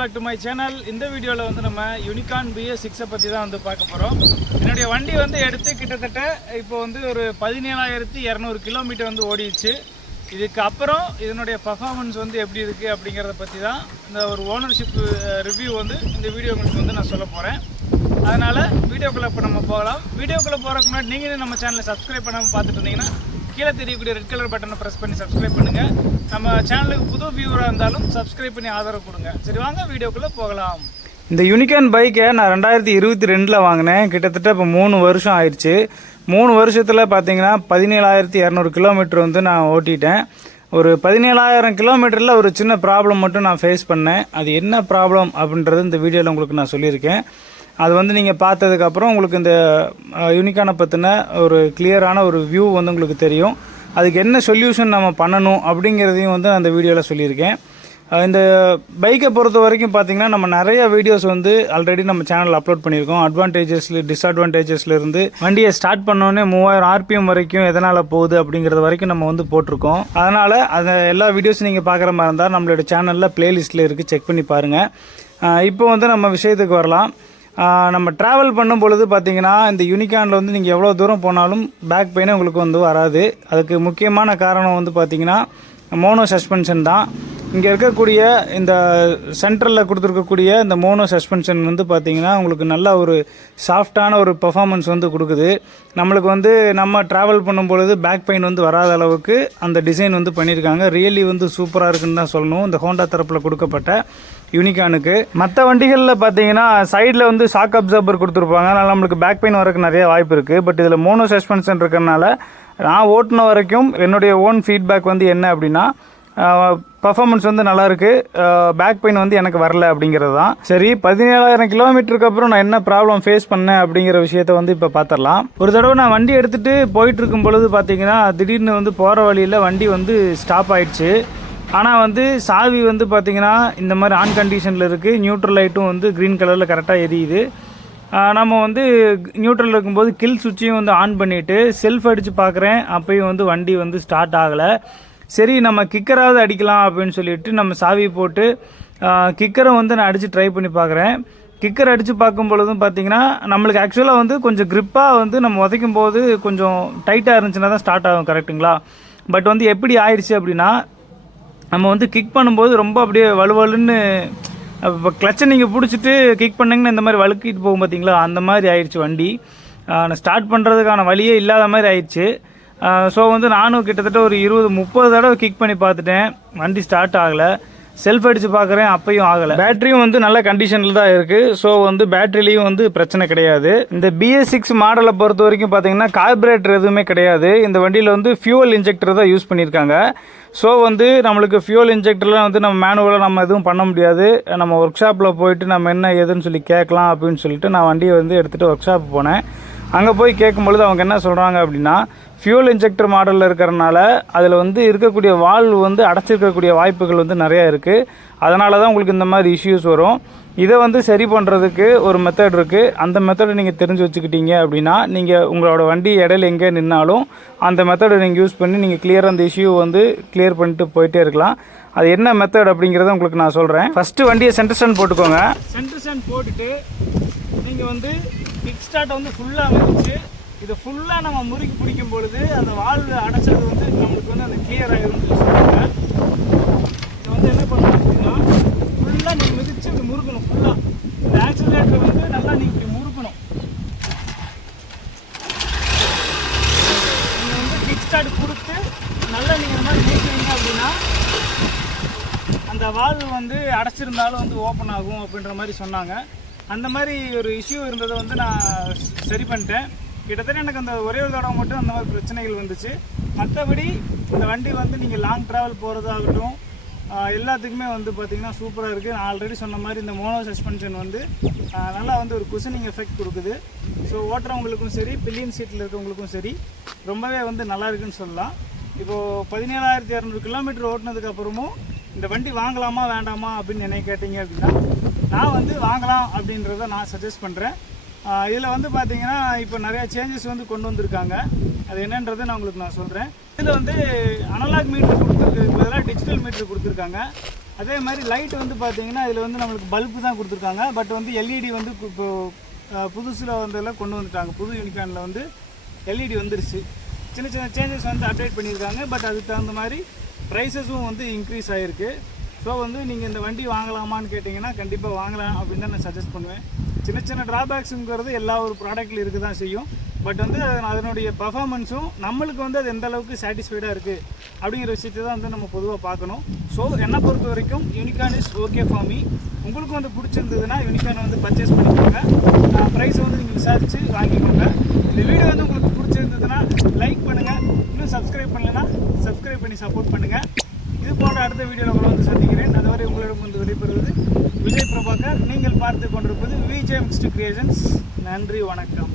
Back to my channel. இந்த வீடியோவில் வந்து நம்ம யூனிகான் BS6 பற்றி தான் வந்து பார்க்க போகிறோம். என்னுடைய வண்டி வந்து எடுத்து கிட்டத்தட்ட இப்போ வந்து ஒரு 17,200 கிலோமீட்டர் வந்து ஓடிடுச்சு. இதுக்கு அப்புறம் இதனுடைய பர்ஃபார்மன்ஸ் வந்து எப்படி இருக்குது அப்படிங்கிறத பற்றி தான் இந்த ஒரு ஓனர்ஷிப் ரிவ்யூ வந்து இந்த வீடியோ உங்களுக்கு வந்து நான் சொல்ல போகிறேன். அதனால் வீடியோக்குள்ளே இப்போ நம்ம போகலாம். வீடியோக்குள்ளே போகிறதுக்கு முன்னாடி நீங்கள் நம்ம சேனலை சப்ஸ்கிரைப் பண்ணாமல் பார்த்துட்டு இருந்தீங்கன்னா கீழே தெரியக்கூடிய ரெட் கலர் பட்டனை ப்ரெஸ் பண்ணி சப்ஸ்கிரைப் பண்ணுங்கள். நம்ம சேனலுக்கு புது வியூவராக இருந்தாலும் சப்ஸ்கிரைப் பண்ணி ஆதரவு கொடுங்க. சரி, வாங்க வீடியோக்குள்ளே போகலாம். இந்த யூனிகான் பைக்கை நான் 2022 வாங்கினேன். கிட்டத்தட்ட இப்போ 3 வருஷம் ஆயிடுச்சு. 3 வருஷத்தில் பார்த்தீங்கன்னா 17,200 கிலோமீட்டர் வந்து நான் ஓட்டிட்டேன். ஒரு 17,000 கிலோமீட்டரில் ஒரு சின்ன ப்ராப்ளம் மட்டும் நான் ஃபேஸ் பண்ணேன். அது என்ன ப்ராப்ளம் அப்படின்றது இந்த வீடியோவில் உங்களுக்கு நான் சொல்லியிருக்கேன். அது வந்து நீங்கள் பார்த்ததுக்கப்புறம் உங்களுக்கு இந்த யூனிகானை பற்றின ஒரு கிளியரான ஒரு வியூ வந்து உங்களுக்கு தெரியும். அதுக்கு என்ன சொல்யூஷன் நம்ம பண்ணணும் அப்படிங்கிறதையும் வந்து அந்த வீடியோவில் சொல்லியிருக்கேன். இந்த பைக்கை பொறுத்த வரைக்கும் பார்த்திங்கன்னா நம்ம நிறைய வீடியோஸ் வந்து ஆல்ரெடி நம்ம சேனலில் அப்லோட் பண்ணியிருக்கோம். டிஸ்அட்வான்டேஜஸ்லேருந்து வண்டியை ஸ்டார்ட் பண்ணோன்னே 3000 RPM வரைக்கும் எதனால் போகுது அப்படிங்கிறது வரைக்கும் நம்ம வந்து போட்டிருக்கோம். அதனால் அந்த எல்லா வீடியோஸும் நீங்கள் பார்க்குற மாதிரி இருந்தால் நம்மளோட சேனலில் ப்ளேலிஸ்ட்டில் இருக்குது, செக் பண்ணி பாருங்கள். இப்போ வந்து நம்ம விஷயத்துக்கு வரலாம். நம்ம ட்ராவல் பண்ணும் பொழுது பார்த்தீங்கன்னா இந்த யூனிகானில் வந்து நீங்கள் எவ்வளோ தூரம் போனாலும் பேக் பெயினே உங்களுக்கு வந்து வராது. அதுக்கு முக்கியமான காரணம் வந்து பார்த்தீங்கன்னா மோனோ சஸ்பென்ஷன் தான். இங்கே இருக்கக்கூடிய இந்த சென்டரில் கொடுத்துருக்கக்கூடிய இந்த மோனோ சஸ்பென்ஷன் வந்து பார்த்திங்கன்னா உங்களுக்கு நல்ல ஒரு சாஃப்டான ஒரு பர்ஃபார்மன்ஸ் வந்து கொடுக்குது. நம்மளுக்கு வந்து நம்ம ட்ராவல் பண்ணும் பொழுது பேக் பெயின் வந்து வராத அளவுக்கு அந்த டிசைன் வந்து பண்ணியிருக்காங்க. ரியலி வந்து சூப்பராக இருக்குன்னு தான் சொல்லணும் இந்த ஹோண்டா தரப்பில் கொடுக்கப்பட்ட யூனிகானுக்கு. மற்ற வண்டிகளில் பார்த்தீங்கன்னா சைடில் வந்து ஷாக் அப்சர்பர் கொடுத்துருப்பாங்க. அதனால் நம்மளுக்கு பேக் பெயின் வரக்கு நிறைய வாய்ப்பு இருக்குது. பட் இதில் மோனோ சஸ்பென்ஷன் இருக்கிறனால நான் ஓட்டின வரைக்கும் என்னுடைய ஓன் ஃபீட்பேக் வந்து என்ன அப்படின்னா பர்ஃபார்மன்ஸ் வந்து நல்லாயிருக்கு, பேக் பெயின் வந்து எனக்கு வரல அப்படிங்கிறது தான். சரி, 17,000 கிலோமீட்டருக்கு அப்புறம் நான் என்ன ப்ராப்ளம் ஃபேஸ் பண்ணேன் அப்படிங்கிற விஷயத்த வந்து இப்போ பார்த்துடலாம். ஒரு தடவை நான் வண்டி எடுத்துகிட்டு போயிட்டு இருக்கும் பொழுது பார்த்தீங்கன்னா திடீர்னு வந்து போகிற வழியில் வண்டி வந்து ஸ்டாப் ஆயிடுச்சு. ஆனால் வந்து சாவி வந்து பார்த்திங்கன்னா இந்த மாதிரி ஆன் கண்டிஷனில் இருக்குது. நியூட்ரல் லைட்டும் வந்து க்ரீன் கலரில் கரெக்டாக எரியுது. நம்ம வந்து நியூட்ரல் இருக்கும்போது கில் சுவிட்சையும் வந்து ஆன் பண்ணிவிட்டு செல்ஃப் அடித்து பார்க்குறேன். அப்போயும் வந்து வண்டி வந்து ஸ்டார்ட் ஆகலை. சரி, நம்ம கிக்கராவது அடிக்கலாம் அப்படின்னு சொல்லிட்டு நம்ம சாவி போட்டு கிக்கரை வந்து நான் அடித்து ட்ரை பண்ணி பார்க்குறேன். கிக்கர் அடித்து பார்க்கும் பொழுதும் பார்த்திங்கன்னா நம்மளுக்கு ஆக்சுவலாக வந்து கொஞ்சம் க்ரிப்பாக வந்து நம்ம உதைக்கும் போது கொஞ்சம் டைட்டாக இருந்துச்சுன்னா தான் ஸ்டார்ட் ஆகும், கரெக்டுங்களா? பட் வந்து எப்படி ஆயிடுச்சு அப்படின்னா நம்ம வந்து கிக் பண்ணும்போது ரொம்ப அப்படியே வலுவலுன்னு இப்போ கிளச்சை நீங்கள் பிடிச்சிட்டு கிக் பண்ணிங்கன்னா இந்த மாதிரி வழுக்கிட்டு போகும் பார்த்தீங்களா, அந்த மாதிரி ஆயிடுச்சு வண்டி. நான் ஸ்டார்ட் பண்ணுறதுக்கான வழியே இல்லாத மாதிரி ஆயிடுச்சு. ஸோ வந்து நானும் கிட்டத்தட்ட ஒரு 20-30 தடவை கிக் பண்ணி பார்த்துட்டேன், வண்டி ஸ்டார்ட் ஆகலை. செல்ஃப் அடித்து பார்க்குறேன், அப்பையும் ஆகலை. பேட்டரியும் வந்து நல்ல கண்டிஷனில் தான் இருக்குது. ஸோ வந்து பேட்டரிலையும் வந்து பிரச்சனை கிடையாது. இந்த BS6 மாடலை பொறுத்த வரைக்கும் பார்த்தீங்கன்னா கார்பரேட்டர் எதுவுமே கிடையாது. இந்த வண்டியில் வந்து ஃபியூவல் இன்ஜெக்டர் தான் யூஸ் பண்ணியிருக்காங்க. ஸோ வந்து நம்மளுக்கு ஃபியூவல் இன்ஜெக்டர்லாம் வந்து நம்ம மேனுவலாக நம்ம எதுவும் பண்ண முடியாது. நம்ம ஒர்க் ஷாப்பில் போயிட்டு நம்ம என்ன ஏதுன்னு சொல்லி கேட்கலாம் அப்படின்னு சொல்லிட்டு நான் வண்டியை வந்து எடுத்துகிட்டு ஒர்க் ஷாப் போனேன். அங்கே போய் கேட்கும்பொழுது அவங்க என்ன சொல்கிறாங்க அப்படின்னா ஃபியூல் இன்ஜெக்டர் மாடலில் இருக்கிறனால அதில் வந்து இருக்கக்கூடிய வால்வு வந்து அடைச்சிருக்கக்கூடிய வாய்ப்புகள் வந்து நிறையா இருக்குது. அதனால தான் உங்களுக்கு இந்த மாதிரி இஷ்யூஸ் வரும். இதை வந்து சரி பண்ணுறதுக்கு ஒரு மெத்தட் இருக்குது. அந்த மெத்தடை நீங்கள் தெரிஞ்சு வச்சுக்கிட்டீங்க அப்படின்னா நீங்கள் உங்களோட வண்டி இடையில எங்கே நின்னாலும் அந்த மெத்தடை நீங்கள் யூஸ் பண்ணி நீங்கள் கிளியராக அந்த இஷ்யூ வந்து கிளியர் பண்ணிட்டு போயிட்டே இருக்கலாம். அது என்ன மெத்தட் அப்படிங்கிறத உங்களுக்கு நான் சொல்கிறேன். ஃபஸ்ட்டு வண்டியை சென்டர் ஸ்டாண்ட் போட்டுக்கோங்க. சென்டர் ஸ்டாண்ட் போட்டுட்டு நீங்கள் வந்து கிக் ஸ்டார்ட்டை வந்து ஃபுல்லாக அமைச்சு இதை ஃபுல்லாக நம்ம முறுக்கி பிடிக்கும் பொழுது அந்த வால்வு அடைச்சது வந்து நம்மளுக்கு வந்து அந்த கிளியர் ஆகிரும்னு சொல்லி சொல்லுவாங்க. இதை வந்து என்ன பண்ணணும் அப்படின்னா ஃபுல்லாக நீங்கள் மிதிச்சு இப்படி முறுக்கணும். ஃபுல்லாக இந்த ஆக்சிலேட்டர் வந்து நல்லா நீங்கள் இப்படி முறுக்கணும். நீங்கள் வந்து கிக் ஸ்டார்ட் கொடுத்து நல்லா நீங்கள் இந்த மாதிரி முறுக்கினீங்க அப்படின்னா அந்த வால்வு வந்து அடைச்சிருந்தாலும் வந்து ஓப்பன் ஆகும் அப்படின்ற மாதிரி சொன்னாங்க. அந்த மாதிரி ஒரு இஷ்யூ இருந்ததை வந்து நான் சரி பண்ணிட்டேன். கிட்டத்தட்ட எனக்கு அந்த ஒரே ஒரு தடவை மட்டும் அந்த மாதிரி பிரச்சனைகள் வந்துச்சு. மற்றபடி இந்த வண்டி வந்து நீங்கள் லாங் ட்ராவல் போகிறதாகட்டும் எல்லாத்துக்குமே வந்து பார்த்திங்கன்னா சூப்பராக இருக்குது. நான் ஆல்ரெடி சொன்ன மாதிரி இந்த மோனோ சஸ்பென்ஷன் வந்து நல்லா வந்து ஒரு குஷனிங் எஃபெக்ட் கொடுக்குது. ஸோ ஓட்டுறவங்களுக்கும் சரி, பில்லியன் சீட்டில் இருக்கவங்களுக்கும் சரி ரொம்பவே வந்து நல்லா இருக்குன்னு சொல்லலாம். இப்போது 17,200 கிலோமீட்டர் ஓட்டினதுக்கப்புறமும் இந்த வண்டி வாங்கலாமா வேண்டாமா அப்படின்னு என்ன கேட்டிங்க அப்படின்னா நான் வந்து வாங்கலாம் அப்படின்றத நான் சஜஸ்ட் பண்ணுறேன். இதில் வந்து பார்த்தீங்கன்னா இப்போ நிறையா சேஞ்சஸ் வந்து கொண்டு வந்திருக்காங்க. அது என்னன்றதை நான் உங்களுக்கு சொல்கிறேன். இதில் வந்து அனலாக் மீட்டர் கொடுத்துருக்கு, பதிலாக டிஜிட்டல் மீட்டர் கொடுத்துருக்காங்க. அதே மாதிரி லைட் வந்து பார்த்தீங்கன்னா இதில் வந்து நம்மளுக்கு பல்பு தான் கொடுத்துருக்காங்க. பட் வந்து எல்இடி வந்து இப்போ புதுசில் வந்தெல்லாம் கொண்டு வந்துட்டாங்க. புது யூனிகார்னில் வந்து எல்இடி வந்துருச்சு. சின்ன சின்ன சேஞ்சஸ் வந்து அப்டேட் பண்ணியிருக்காங்க. பட் அதுக்கு தகுந்த மாதிரி ப்ரைஸஸும் வந்து இன்க்ரீஸ் ஆகிருக்கு. ஸோ வந்து நீங்கள் இந்த வண்டி வாங்கலாமான்னு கேட்டிங்கன்னா கண்டிப்பாக வாங்கலாம் அப்படின்னு தான் நான் சஜஸ்ட் பண்ணுவேன். சின்ன சின்ன ட்ராபேக்ஸுங்கிறது எல்லா ஒரு ப்ராடக்ட்டில் இருக்க தான் செய்யும். பட் வந்து அதனுடைய பர்ஃபார்மன்ஸும் நம்மளுக்கு வந்து அது எந்த அளவுக்கு சாட்டிஸ்ஃபைடாக இருக்குது அப்படிங்கிற விஷயத்தை தான் வந்து நம்ம பொதுவாக பார்க்கணும். ஸோ என்னை பொறுத்த வரைக்கும் unicorn is okay for me. உங்களுக்கு வந்து பிடிச்சிருந்ததுன்னா யூனிகார்ன் வந்து பர்ச்சேஸ் பண்ணிக்கோங்க. ப்ரைஸை வந்து நீங்கள் விசாரித்து வாங்கிக்கோங்க. இந்த வீடியோ வந்து உங்களுக்கு பிடிச்சிருந்ததுன்னா லைக் பண்ணுங்கள். இன்னும் சப்ஸ்கிரைப் பண்ணலைன்னா சப்ஸ்கிரைப் பண்ணி சப்போர்ட் பண்ணுங்கள். இது போன்ற அடுத்த வீடியோவில் உங்களை வந்து சந்திக்கிறேன். அதுவரை உங்களிடம் வந்து விடைபெறுவது விஜய் பிரபாகர். நீங்கள் பார்த்து கொண்டிருப்பது விஜய் மிக்ஸ்டு கிரியேஷன்ஸ். நன்றி, வணக்கம்.